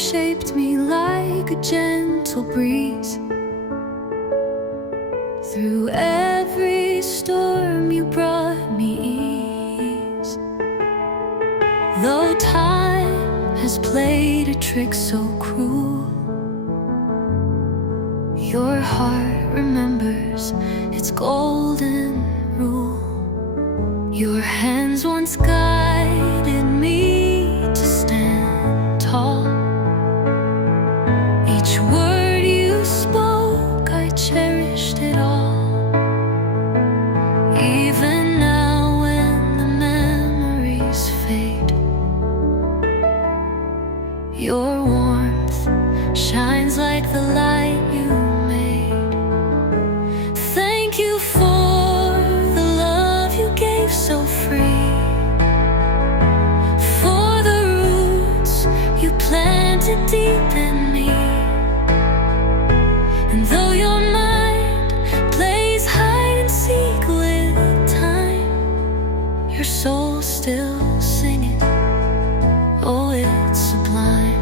shaped me like a gentle breeze. Through every storm you brought me ease. Though time has played a trick so cruel, your heart remembers its golden rule. Your hands once guided me to stand tall. Each word you spoke, I cherished it all. Even now when the memories fade, your warmth shines like the light you made. Thank you for the love you gave so free, for the roots you planted deep in me. And though your mind plays hide and seek with time, your soul's still singing. Oh, it's sublime.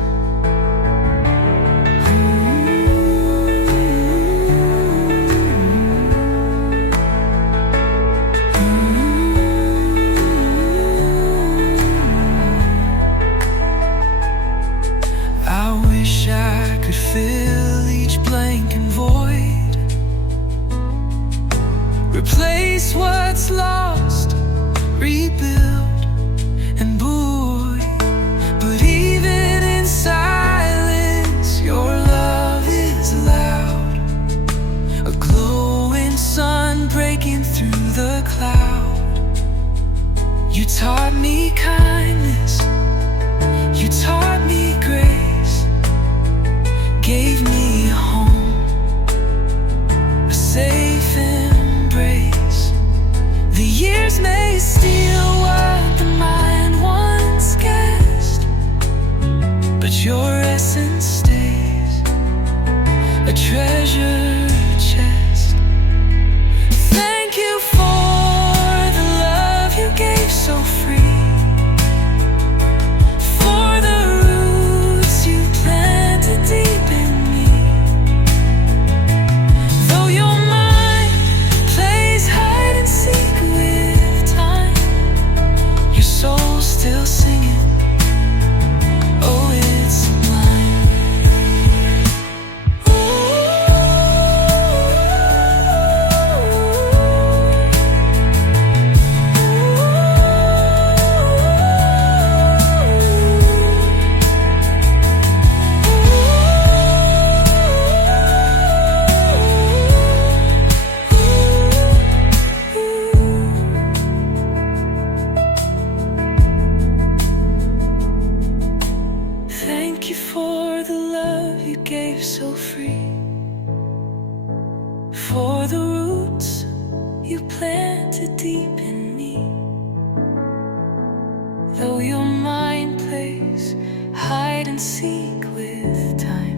I wish I could fill each blank and void, replace what's lost, rebuild and buoy. But even in silence, your love is loud, a glowing sun breaking through the cloud. You taught me kindness, you taught me grace, gave me a home, a safe embrace. The years may steal what the mind once guessed, but your essence stays, a treasure chest. Thank you for the love you gave so free, for the roots you planted deep in me. Though your mind plays hide and seek with time, your soul's still singing. Oh, it's sublime. Thank you for the love you gave so free, for the roots you planted deep in me. Though your mind plays hide and seek with time,